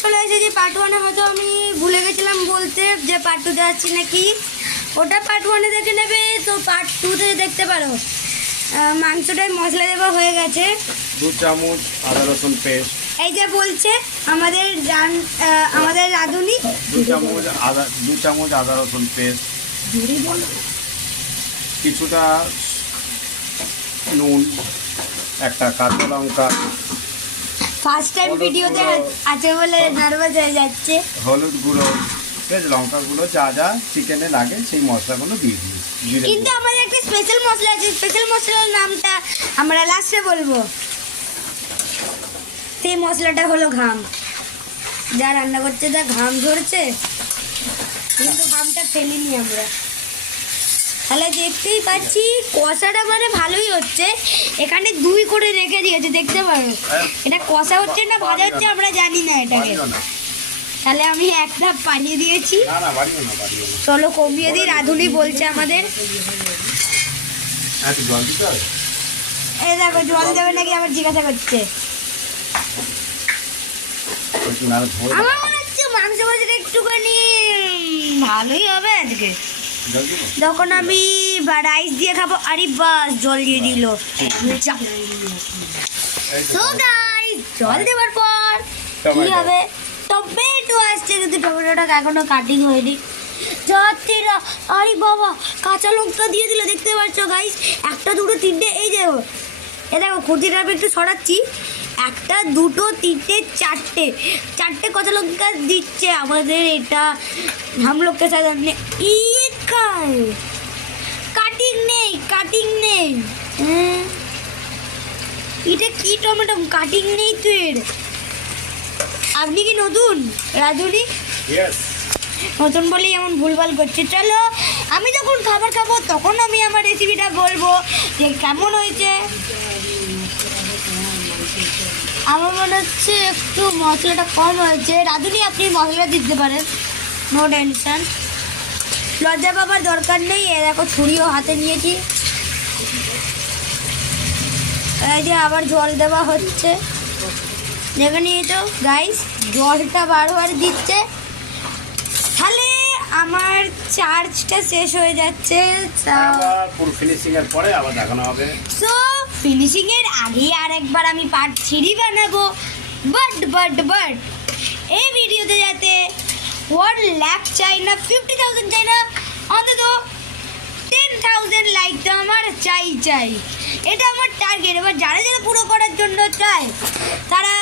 চলে এসেছি পার্ট 1-এ। হয়তো আমি ভুলে গেছিলাম বলতে যে পার্ট 2-তে যাচ্ছি নাকি, ওটা পার্ট 1-এ দেখে নেবে, তো পার্ট 2-তে দেখতে পারো। মাংসটায় মশলা দেওয়া হয়ে গেছে, 2 চামচ আদা রসুন পেস্ট, এই যে বলছে আমাদের আমাদের রাঁধুনি, 2 চামচ আদা রসুন পেস্ট, কিছুটা নুন, একটা কাঁচা লঙ্কা, ফার্স্ট টাইম ভিডিওতে আছে বলে নার্ভাস হয়ে যাচ্ছে, হলুদ গুঁড়ো, ঠিক আছে, লঙ্কা গুঁড়ো, যা যা চিকেনে লাগে সেই মশলাগুলো দিয়ে দিই। কিন্তু আমাদের একটা স্পেশাল মশলা আছে, স্পেশাল মশলার নামটা আমরা লাস্টে বলবো। সেই মশলাটা হলো ঘাম। যা রান্না করছে তা ঘাম ঝরছে, কিন্তু ঘামটা ফেলিনি আমরা। তাহলে দেখতেই পাচ্ছি কষাটা মানে ভালোই হচ্ছে। এখানে 2 করে রেখে দিয়েছে, দেখতে পারো। এটা কষা হচ্ছে না ভাজা হচ্ছে আমরা জানি না এটাকে। তাহলে আমি একটা পানিয়ে দিয়েছি, চলো কমিয়ে দিই। রাঁধুনি বলছে আমাদের এই দেখো জল দেবে নাকি আমার জিজ্ঞাসা করছে। আমার মনে হচ্ছে মাংস ভাজাটা একটুখানি ভালোই হবে আজকে। যখন আমি রাইস দিয়ে খাবো, আরে বাস জল দিয়ে দিল। তো গাইস জল দেওয়ার পর কি হবে, টমেটো আসছে, কিন্তু টমেটোটা এখনো কাটিং হয়নি। যাত্রীরা আরে বাবা কাঁচা লঙ্কা দিয়ে দিল, দেখতে পাচ্ছ গাইস, 1 2 3 এই দেখো, এ দেখো খুঁটিটা আমি একটু সরাচ্ছি, 1 2 3 4টে কাঁচা লঙ্কা দিচ্ছে আমাদের। এটা हम लोग के साथ हमने কাটিং নেই এটা কি টমেটো কাটিং নেই তো এর। আপনি কি নতুন রাঁধুনি? নতুন বলেই এমন ভুলভাল করছে। চলো আমি যখন খাবার খাবো তখন আমি আমার রেসিপিটা বলবো যে কেমন হয়েছে। আমার মনে হচ্ছে একটু মশলাটা কম হয়েছে। রাঁধুনি আপনি মশলা দিতে পারেন, নো টেনশন, লজ্জা পাবার দরকার নেই। এ দেখো ছুরিও হাতে নিয়েছি। এই যে আবার জল দেওয়া হচ্ছে, দেখে নিয়েছো গাইস, জলটা বারবার দিচ্ছে। তাহলে আমার চার্জটা শেষ হয়ে যাচ্ছে, পুরো ফিনিশিং এর পরে আবার দেখানো হবে। সো ফিনিশিং এর আগে আর একবার আমি পার্ট 3 বানাবো। বাট এই ভিডিওতে যাতে 1 লাখ চাই না, 50,000 চাই না, অন্তত 10,000 লাইক তো আমার চাই। এটা আমার টার্গেট। এবার যারা পুরো করার জন্য চায় তারা